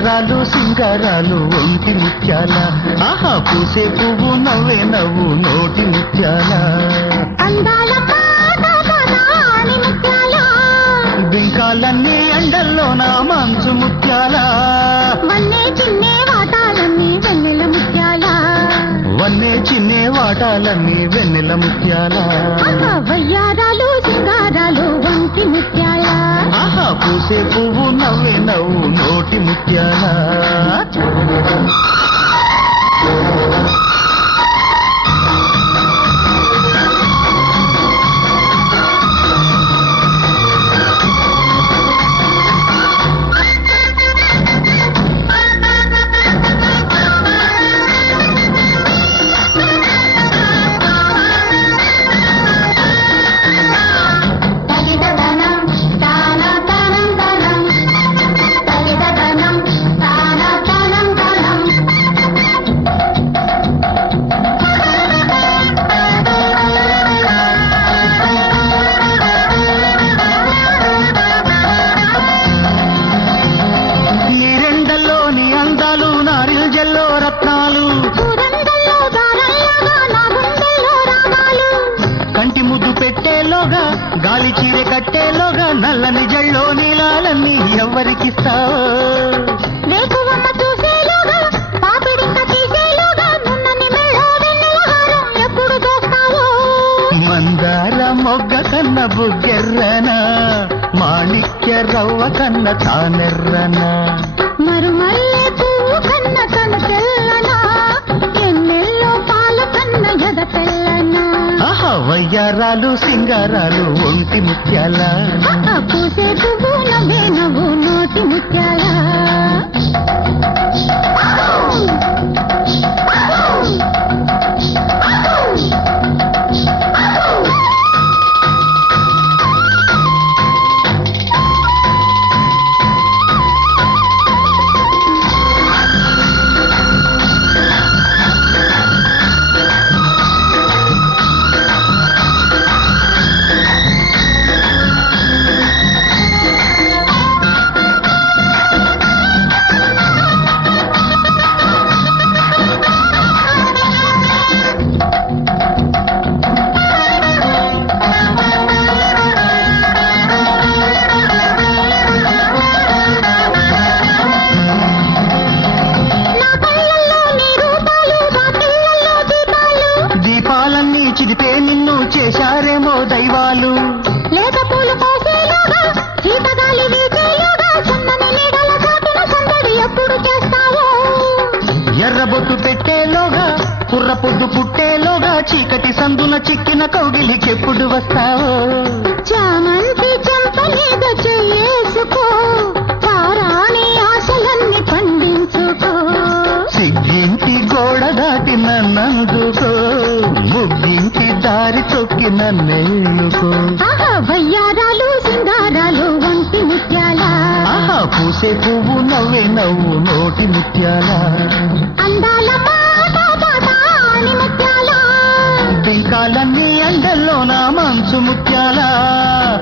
వయ్యారాలు సింగారాలు ఒంటి ముత్యాల ఆహా పూసే పువ్వు నవ్వే నవ్వు నోటి ముత్యాల అందాల బింకాలన్నీ ఎండల్లో నా మంచు ముత్యాల వన్నే చిన్నే వాటాలన్నీ వెన్నెల ముత్యాల వన్నే చిన్నే వాటాలన్నీ వెన్నెల ముత్యాల వయ్యారాలు సింగారాలు ఒంటి ముత్యాల ఆహా పూసే పువ్వు నవ్వే నవ్వు నోటి ముత్యాల కంటి ముద్దు పెట్టేలోగా గాలి చీర కట్టేలోగా నల్లని జల్లో నీలాలన్నీ ఎవరికిస్తావు మందార మొగ్గ కన్న బుగ్గెర్రనా మాణిక్య రవ్వ కన్న తానెర్రనా మరుమల్లె పువ్వు కన్న కను తెల్లనా ఎన్నెల్లో పాల కన్న ఎద తెల్లనా వయ్యారాలు సింగారాలు ఒంటి ముత్యాల పూసే పువ్వు నవ్వే నవ్వు నోటి ముత్యాల చిదిపే నిన్ను చేశారేమో దైవాలు లేత పూలు కోసేలోగా చీతగాలి వీచేలోగా సన్నని నీడల చాటున సందడి ఎప్పుడు చేస్తావో ఎర్రబొట్టు పెట్టేలోగా కుర్ర పొద్దు పుట్టేలోగా చీకటి సందున చిక్కిన కౌగిలికెప్పుడు వస్తావో చామంతి చెంప మీద చేసుకో తారాణి ఆశలన్నీ పండించుకో సిగ్గింటి గోడ దాటి నన్నందుకో ముగ్గింటి దారి తొక్కి నన్నెళ్ళుకో వయ్యారాలు సింగారాలు ఒంటి ముత్యాల ఆహా పూసే పువ్వు నవ్వే నవ్వు నోటి ముత్యాల అందాల పాటాని ముత్యాల బింకాలన్నీ ఎండల్లో నా మంచు ముత్యాల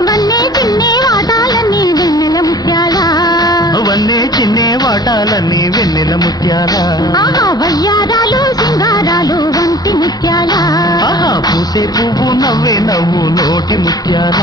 వన్నే చిన్నే వాటాలన్నీ వెన్నెల ముత్యాల వన్నే చిన్నే వాటాలన్నీ వెన్నెల ముత్యాల వయ్యారాలు సింగారాలు ఒంటి ముత్యాల పూసే పువ్వు నవ్వే నవ్వు నోటి ముత్యాల